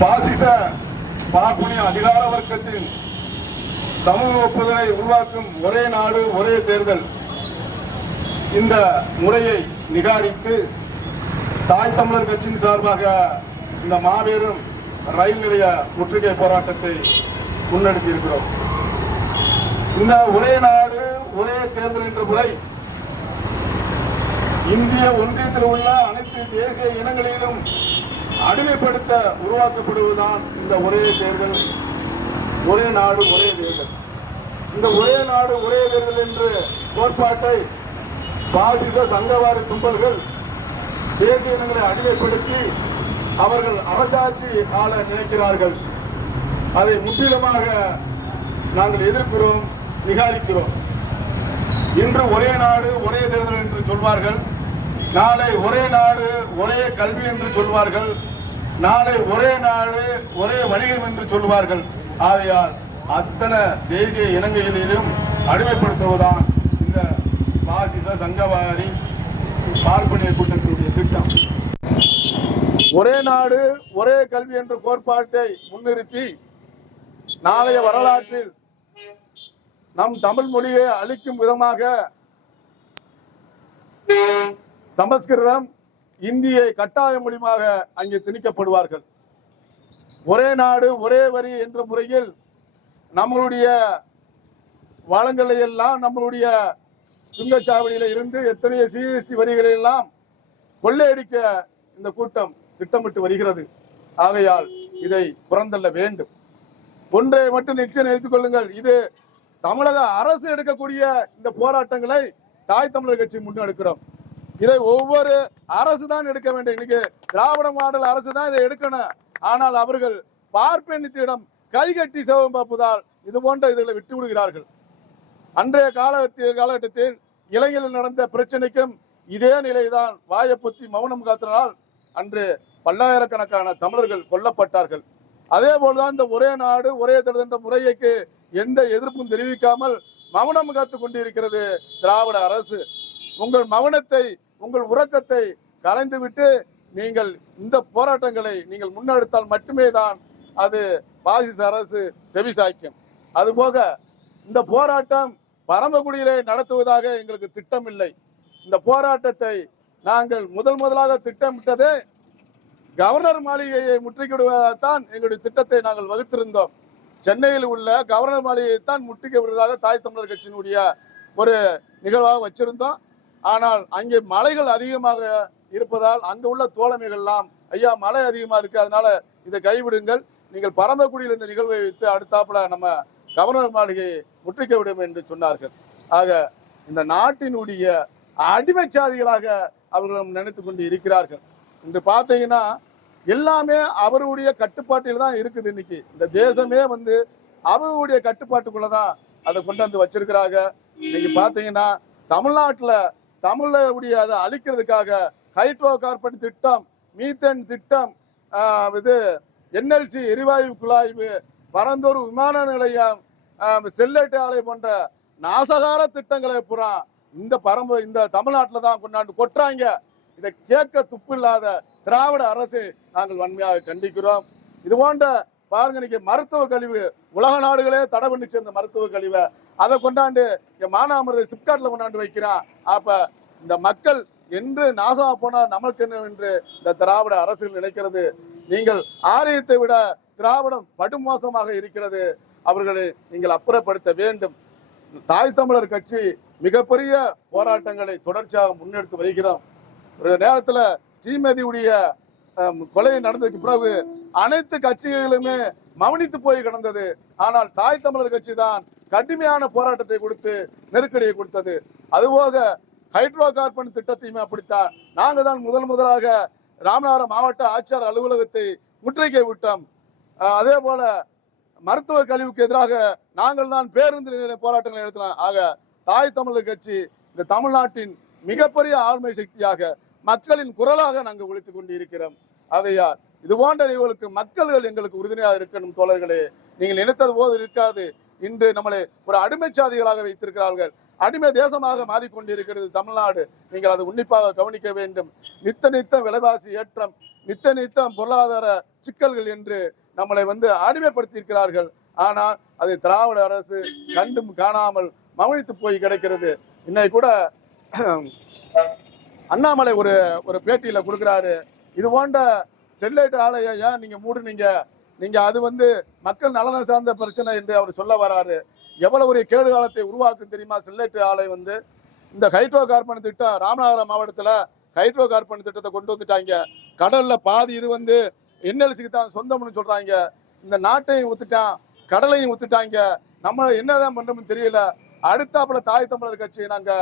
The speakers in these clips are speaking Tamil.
பாசிச பார்ப்பனிய அதிகார வர்க்கத்தின் சமூக ஒப்புதலை உருவாக்கும் ஒரே நாடு ஒரே தேர்தல் இந்த முறையை நிகாரித்து தாய் தமிழர் கட்சியின் சார்பாக இந்த மாபெரும் ரயில் நிலைய முற்றுகை போராட்டத்தை முன்னெடுத்து இருக்கிறோம். இந்த ஒரே நாடு ஒரே தேர்தல் என்ற முறை இந்திய ஒன்றியத்தில் உள்ள அனைத்து தேசிய இனங்களிலும் அடிமைப்படுத்த உருவாக்கப்படுவதுதான் இந்த ஒரே தேர்தல், ஒரே நாடு ஒரே தேர்தல். இந்த ஒரே நாடு ஒரே தேர்தல் என்ற கோட்பாட்டை பாசிச சங்கவாரி கும்பல்கள் தேசிய இனங்களை அடிமைப்படுத்தி அவர்கள் அரசாட்சி ஆள நினைக்கிறார்கள். அதை முற்றிலுமாக நாங்கள் எதிர்க்கிறோம், நிகாரிக்கிறோம். இன்று ஒரே நாடு ஒரே தேர்தல் என்று சொல்வார்கள், நாளை ஒரே நாடு ஒரே கல்வி என்று சொல்வார்கள், நாளை ஒரே நாடு ஒரே வணிகம் என்று சொல்வார்கள். ஆகையால் அத்தனை தேசிய இனங்களிலும் அடிமைப்படுத்துவதுதான் இந்த பாசிச சங்கவாரி பார்ப்பனிய கூட்டத்தினுடைய திட்டம். ஒரே நாடு ஒரே கல்வி என்ற கோட்பாட்டை முன்னிறுத்தி நாளைய வரலாற்றில் நம் தமிழ் மொழியை அழிக்கும் விதமாக சமஸ்கிருதம் இந்தியை கட்டாய மொழியாக அங்கே திணிக்கப்படுவார்கள். ஒரே நாடு ஒரே வரி என்ற முறையில் நம்மளுடைய வளங்களை எல்லாம் நம்மளுடைய சுங்கச்சாவடியில இருந்து எத்தனையோ சிஎஸ்டி வரிகளை எல்லாம் கொள்ளையடிக்க இந்த கூட்டம் திட்டமிட்டு வருகிறது. ஆகையால் இதை புறந்தள்ள வேண்டும். ஒன்றை மட்டும் நிச்சயம் நினைத்துக் கொள்ளுங்கள், இது தமிழக அரசு எடுக்கக்கூடிய இந்த போராட்டங்களை தாய் தமிழர் கட்சி முன்னெடுக்கிறோம். இதை ஒவ்வொரு அரசு தான் எடுக்க வேண்டும். இன்னைக்கு திராவிட மாடல் அரசு தான் இதை எடுக்கணும். ஆனால் அவர்கள் பார்ப்பனியத்திடம் கைகட்டி சேவம் பார்ப்பதால் இது போன்ற இதுகளை விட்டு விடுகிறார்கள். அன்றைய காலகட்டத்தில் இலங்கையில் நடந்த பிரச்சனைக்கும் இதே நிலைதான். வாயப்பொத்தி மௌனம் காத்தினால் அன்று பல்லாயிரக்கணக்கான தமிழர்கள் கொல்லப்பட்டார்கள். அதே போல்தான் இந்த ஒரே நாடு ஒரே தேர்தல் என்ற முறைக்கு எந்த எதிர்ப்பும் தெரிவிக்காமல் மௌனம் காத்து கொண்டிருக்கிறது திராவிட அரசு. உங்கள் மௌனத்தை, உங்கள் உறக்கத்தை கலைந்துவிட்டு நீங்கள் இந்த போராட்டங்களை நீங்கள் முன்னெடுத்தால் மட்டுமே தான் அது பாசிச அரசு செவிசாய்க்கும். அதுபோக இந்த போராட்டம் பரமக்குடியிலே நடத்துவதாக எங்களுக்கு திட்டம் இல்லை. இந்த போராட்டத்தை நாங்கள் முதலாக திட்டமிட்டதே கவர்னர் மாளிகையை முற்றுகையிடுவதால்தான் எங்களுடைய திட்டத்தை நாங்கள் வகுத்திருந்தோம். சென்னையில் உள்ள கவர்னர் மாளிகையைத்தான் முற்றுகையிடுவதாக தாய் தமிழர் கட்சியினுடைய ஒரு நிகழ்வாக வச்சிருந்தோம். ஆனால் அங்கே மலைகள் அதிகமாக இருப்பதால் அங்க உள்ள தோழமைகள்லாம் ஐயா மழை அதிகமா இருக்கு, அதனால இதை கைவிடுங்கள், நீங்கள் பரமக்குடியில் இந்த நிகழ்வை வைத்து அடுத்தாப்புல நம்ம கவர்னர் மாளிகையை முற்றுகை விடும் என்று சொன்னார்கள். ஆக இந்த நாட்டினுடைய அடிமைச்சாதிகளாக அவர்கள் நினைத்து கொண்டு இருக்கிறார்கள். இன்று பார்த்தீங்கன்னா எல்லாமே அவருடைய கட்டுப்பாட்டில் தான் இருக்குது. இன்னைக்கு இந்த தேசமே அவருடைய கட்டுப்பாட்டுக்குள்ளதான் அதை கொண்டு வந்து வச்சிருக்கிறாங்க. இன்னைக்கு பார்த்தீங்கன்னா தமிழ்நாட்டில் தமிழுடைய அதை அழிக்கிறதுக்காக ஹைட்ரோ கார்பன் திட்டம், மீத்தேன் திட்டம், இது என்எல்சி எரிவாயு குழாய்வு, பரந்தூர் விமான நிலையம், ஸ்டெர்லைட் ஆலை போன்ற நாசகார திட்டங்களை புறா இந்த தமிழ்நாட்டில் தான் கொண்டாண்டு கொட்டுறாங்க. இதை கேட்க துப்பு இல்லாத திராவிட அரசை நாங்கள் வன்மையாக கண்டிக்கிறோம். இது போன்ற பாருங்க, இன்னைக்கு மருத்துவ கழிவு உலக நாடுகளே தடை பண்ணி சேர்ந்த மருத்துவ கழிவை அதை கொண்டாண்டு மானாமிரதை சிப்காட்ல கொண்டாண்டு வைக்கிறான். அப்ப இந்த மக்கள் என்று நாசமா போனால் நமக்கு என்ன என்று இந்த திராவிட அரசுகள் நினைக்கிறது. நீங்கள் ஆரியத்தை விட திராவிடம் படுமோசமாக இருக்கிறது. அவர்களை நீங்கள் அப்புறப்படுத்த வேண்டும். தாய் தமிழர் கட்சி மிகப்பெரிய போராட்டங்களை தொடர்ச்சியாக முன்னெடுத்து வைக்கிறோம். ஒரு நேரத்தில் ஸ்ரீமதியுடைய கொலை நடந்ததுக்கு பிறகு அனைத்து கட்சிகளுமே மௌனித்து போய் கிடந்தது. ஆனால் தாய் தமிழர் கட்சி தான் கடுமையான போராட்டத்தை கொடுத்து நெருக்கடியை கொடுத்தது. அதுபோக ஹைட்ரோ கார்பன் திட்டத்தையுமே அப்படித்தான். நாங்கள் தான் முதலாக ராமநாதபுரம் மாவட்ட ஆட்சியர் அலுவலகத்தை முற்றுகை விட்டோம். அதே போல மருத்துவ கழிவுக்கு எதிராக நாங்கள் தான் பேருந்து போராட்டங்களை நடத்தினோம். ஆக தாய் தமிழர் கட்சி இந்த தமிழ்நாட்டின் மிகப்பெரிய ஆளுமை சக்தியாக மக்களின் குரலாக நாங்கள் ஒழித்துக் கொண்டு இருக்கிறோம். ஆகையால் இது போன்ற நிகழ்வுகளுக்கு மக்கள்கள் எங்களுக்கு உறுதுணையாக இருக்கணும். தோழர்களே, நீங்கள் நினைத்தது போது இருக்காது. இன்று நம்மளை ஒரு அடிமைச்சாதிகளாக வைத்திருக்கிறார்கள். அடிமை தேசமாக மாறிக்கொண்டிருக்கிறது தமிழ்நாடு. நீங்கள் அதை உன்னிப்பாக கவனிக்க வேண்டும். நித்த விலைவாசி ஏற்றம், நித்த பொருளாதார சிக்கல்கள் என்று நம்மளை அடிமைப்படுத்தியிருக்கிறார்கள். ஆனால் அதை திராவிட அரசு கண்டும் காணாமல் மௌனித்து போய் கிடைக்கிறது. இன்னைக்கு கூட அண்ணாமலை ஒரு பேட்டியில கொடுக்கிறாரு, இது போன்ற ஸ்டெர்லைட் ஆலையை ஏன் நீங்க மூடுனீங்க, நீங்க அது மக்கள் நலனை சார்ந்த பிரச்சனை என்று அவர் சொல்ல வராரு. எவ்வளவு ஒரு கேடு காலத்தை உருவாக்கும் தெரியுமா ஸ்டெர்லைட் ஆலை. இந்த ஹைட்ரோ கார்பன் திட்டம் ராமநாதபுரம் மாவட்டத்துல ஹைட்ரோ கார்பன் திட்டத்தை கொண்டு வந்துட்டாங்க. கடல்ல பாதி இது என்எல்சிக்கு தான் சொந்தம்னு சொல்றாங்க. இந்த நாட்டையும் ஊத்துட்டான், கடலையும் ஊத்துட்டாங்க. நம்ம என்னதான் பண்றோம்னு தெரியல. அடுத்தாப்புல தாய் தமிழர் கட்சி நாங்க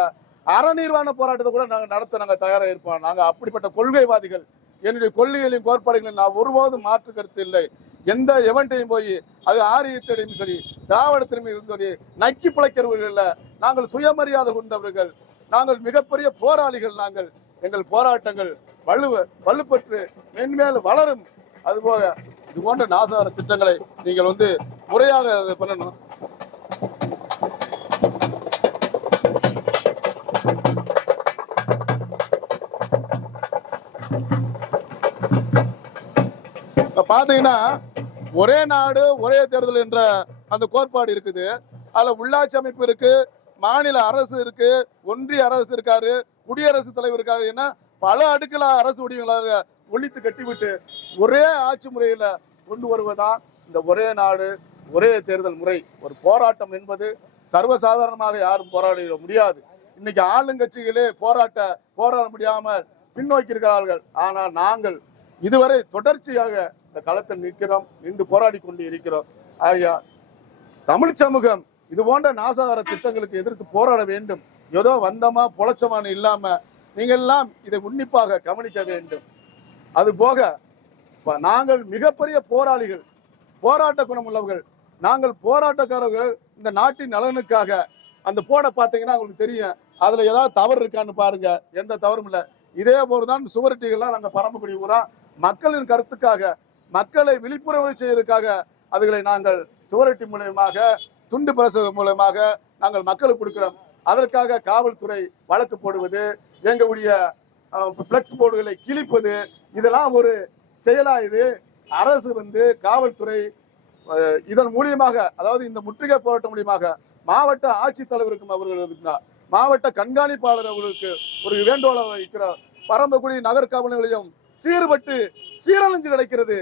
அறநீர்வாண போராட்டத்தை கூட நாங்க தயாரா இருப்போம். நாங்க அப்படிப்பட்ட கொள்கைவாதிகள். என்னுடைய கொள்கைகளையும் கோட்பாடுகளையும் நான் ஒருபோதும் மாற்று கருத்து இல்லை. எந்த எவன்ட்டையும் போய் அது ஆரியத்திலையும் சரி திராவிடத்திலும் இருந்தவரை நக்கி பிழைக்கிறவர்கள் இல்லை. நாங்கள் சுயமரியாதை கொண்டவர்கள், நாங்கள் மிகப்பெரிய போராளிகள். நாங்கள் எங்கள் போராட்டங்கள் வலுப்பெற்று மென்மேல் வளரும். அதுபோக இது போன்ற நாசார திட்டங்களை நீங்கள் முறையாக பண்ணணும். பாத்தீங்கன்னா ஒரே நாடு ஒரே தேர்தல் என்ற அந்த கோட்பாடு இருக்குது. அதுல உள்ளாட்சி அமைப்பு இருக்கு, மாநில அரசு இருக்கு, ஒன்றிய அரசு இருக்காரு, குடியரசுத் தலைவர் இருக்காரு என பல அடுக்கல அரசு வடிவங்களாக ஒழித்து கட்டிவிட்டு ஒரே ஆட்சி முறையில கொண்டு வருவதுதான் இந்த ஒரே நாடு ஒரே தேர்தல் முறை. ஒரு போராட்டம் என்பது சர்வசாதாரணமாக யாரும் போராட முடியாது. இன்னைக்கு ஆளுங்கட்சிகளே போராட முடியாமல் பின்னோக்கி இருக்கிறார்கள். ஆனால் நாங்கள் இதுவரை தொடர்ச்சியாக இந்த களத்தில் நின்று போராடி கொண்டு இருக்கிறோம். ஆகையா தமிழ் சமூகம் இது போன்ற நாசகார திட்டங்களுக்கு எதிர்த்து போராட வேண்டும். ஏதோ வந்தமா பொழைச்சமான இல்லாம நீங்க எல்லாம் இதை உன்னிப்பாக கவனிக்க வேண்டும். அது போக நாங்கள் மிகப்பெரிய போராளிகள், போராட்ட குணம் உள்ளவர்கள். நாங்கள் போராட்டக்காரர்கள். இந்த நாட்டின் நலனுக்காக அந்த போட பார்த்தீங்கன்னா உங்களுக்கு தெரியும். அதுல ஏதாவது தவறு இருக்கான்னு பாருங்க. எந்த தவறும் இல்லை. இதே போலதான் சுவரட்டிகள்லாம் நாங்கள் பரம்பக்கூடிய ஊரா மக்களின் கருத்துக்காக, மக்களை விழிப்புணர்வு செய்வதற்காக அதுகளை நாங்கள் சுவரட்டி மூலயமாக, துண்டு பிரசவ மூலமாக நாங்கள் மக்களுக்கு கொடுக்கிறோம். அதற்காக காவல்துறை வழக்கு போடுவது, எங்களுடைய பிளக்ஸ் போர்டுகளை கிழிப்பது, இதெல்லாம் ஒரு செயலா? இது அரசு காவல்துறை இதன் மூலியமாக, அதாவது இந்த முற்றுகை போராட்டம் மூலியமாக மாவட்ட ஆட்சித்தலைவருக்கும் அவர்கள் இருந்தார், மாவட்ட கண்காணிப்பாளர் அவர்களுக்கு ஒரு வேண்டுகோளை வைக்கிறார். பரமக்குடி நகர் காவல் நிலையம் சீர்பட்டு சீரழிஞ்சு கிடைக்கிறது.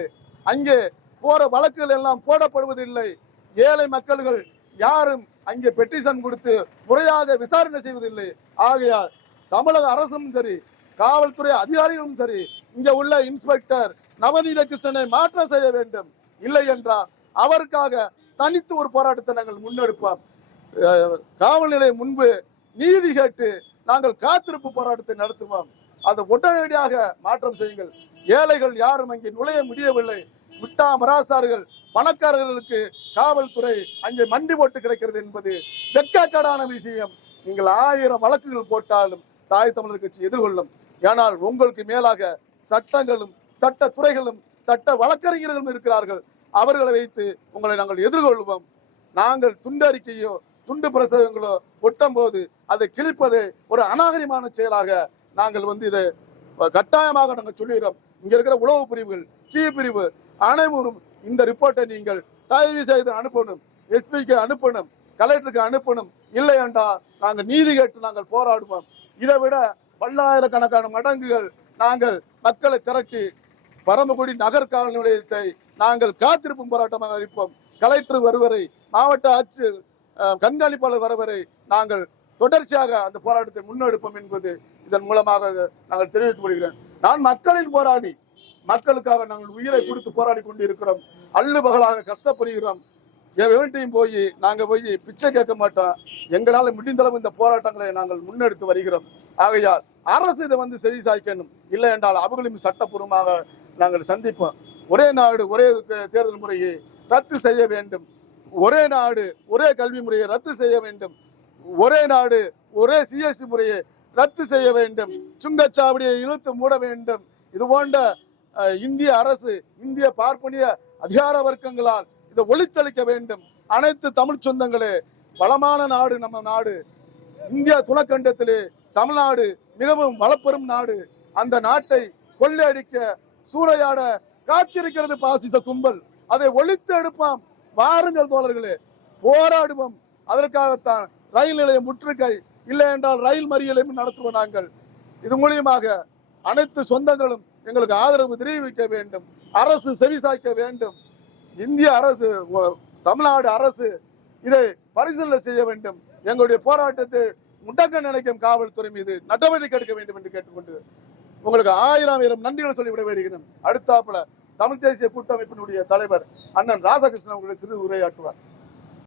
அங்கே போற வழக்குகள் எல்லாம் போடப்படுவதில்லை. ஏழை மக்கள்கள் யாரும் அங்கே பெட்டிஷன் கொடுத்து முறையாக விசாரணை செய்வதில்லை. ஆகையால் தமிழக அரசும் சரி, காவல்துறை அதிகாரிகளும் சரி, இங்க உள்ள இன்ஸ்பெக்டர் நவநீத கிருஷ்ணனை மாற்றம் செய்ய வேண்டும். இல்லை என்றால் அவருக்காக தனித்து ஒரு போராட்டத்தை நாங்கள் முன்னெடுப்போம். காவல் நிலையம் முன்பு நீதி கேட்டு நாங்கள் காத்திருப்பு போராட்டத்தை நடத்துவோம். அதை உடனடியாக மாற்றம் செய்யுங்கள். ஏழைகள் யாரும் அங்கே நுழைய முடியவில்லை. விட்டா மராசார்கள், பணக்காரர்களுக்கு காவல்துறை அங்கே மண்டி போட்டு கிடைக்கிறது என்பது வெட்கக்கேடான விஷயம். நீங்கள் 1000 வழக்குகள் போட்டாலும் தாய் தமிழர் கட்சி எதிர்கொள்ளும். ஆனால் உங்களுக்கு மேலாக சட்டங்களும் சட்ட துறைகளும் சட்ட வழக்கறிஞர்களும் இருக்கிறார்கள். அவர்களை வைத்து உங்களை நாங்கள் எதிர்கொள்வோம். நாங்கள் துண்டு அறிக்கையோ துண்டு பிரசவங்களோ ஒட்டும் போது அதை கிழிப்பது ஒரு அநாகரிகமான செயலாக நாங்கள் இதை கட்டாயமாக நாங்கள் சொல்லுகிறோம். இங்க இருக்கிற உளவு பிரிவுகள், கீ பிரிவு அனைவரும் இந்த ரிப்போர்ட்டை நீங்கள் தயவு செய்து அனுப்பணும். எஸ்பிக்கு அனுப்பணும், கலெக்டருக்கு அனுப்பணும். இல்லை என்றால் நாங்கள் நீதி கேட்டு நாங்கள் போராடுவோம். இதை விட பல்லாயிரக்கணக்கான மடங்குகள் நாங்கள் மக்களை திரட்டி பரமக்குடி நகர் காவல் நிலையத்தை நாங்கள் காத்திருப்பும் போராட்டமாக இருப்போம். கலெக்டர் வருவரை, மாவட்ட ஆட்சி கண்காணிப்பாளர் வருவரை நாங்கள் தொடர்ச்சியாக அந்த போராட்டத்தை முன்னெடுப்போம் என்பது இதன் மூலமாக நாங்கள் தெரிவித்துக் கொள்கிறேன். நான் மக்களின் போராடி, மக்களுக்காக நாங்கள் உயிரை கொடுத்து போராடி கொண்டு இருக்கிறோம். அள்ளு பகலாக கஷ்டப்படுகிறோம். எவன்ட்டையும் நாங்கள் போய் பிச்சை கேட்க மாட்டோம். எங்களால் முடிந்தளவு இந்த போராட்டங்களை நாங்கள் முன்னெடுத்து வருகிறோம். ஆகையால் அரசு இதை சரி சாய்க்கணும். இல்லை என்றால் அவர்களும் சட்டப்பூர்வமாக நாங்கள் சந்திப்போம். ஒரே நாடு ஒரே தேர்தல் முறையை ரத்து செய்ய வேண்டும். ஒரே நாடு ஒரே கல்வி முறையை ரத்து செய்ய வேண்டும். ஒரே நாடு ஒரே சிஎஸ்டி முறையை ரத்து செய்ய வேண்டும். சுங்கச்சாவடியை இழுத்து மூட வேண்டும். இது போன்ற இந்திய அரசு, இந்திய பார்ப்பனிய அதிகார வர்க்கங்களால் இதை ஒழித்தளிக்க வேண்டும். அனைத்து தமிழ் சொந்தங்களே, வளமான நாடு நம்ம நாடு. இந்தியா துணைக்கண்டத்திலே தமிழ்நாடு மிகவும் வளப்பெரும் நாடு. அந்த நாட்டை கொள்ளையடிக்க சூறையாட காத்திருக்கிறது பாசிச கும்பல். அதை ஒழித்து எடுப்பாம். வாருங்கள் தோழர்களே, போராடுவோம். அதற்காகத்தான் ரயில் நிலையம் முற்றுகை, இல்லை என்றால் ரயில் மறியலையும் நடத்துவோம் நாங்கள். இது மூலியமாக அனைத்து சொந்தங்களும் எங்களுக்கு ஆதரவு தெரிவிக்க வேண்டும். அரசு செவிசாய்க்க வேண்டும். இந்திய அரசு, தமிழ்நாடு அரசு இதை பரிசீலனை செய்ய வேண்டும். எங்களுடைய போராட்டத்தை முடக்க நினைக்கும் காவல்துறை மீது நடவடிக்கை எடுக்க வேண்டும் என்று கேட்டுக்கொண்டு உங்களுக்கு ஆயிரம் நன்றிகள் சொல்லி விட வருகிறேன். அடுத்தாப்புல தமிழ் தேசிய கூட்டமைப்பினுடைய தலைவர் அண்ணன் ராதாகிருஷ்ணன் அவர்களுடைய சிறு உரையாற்றுவார்.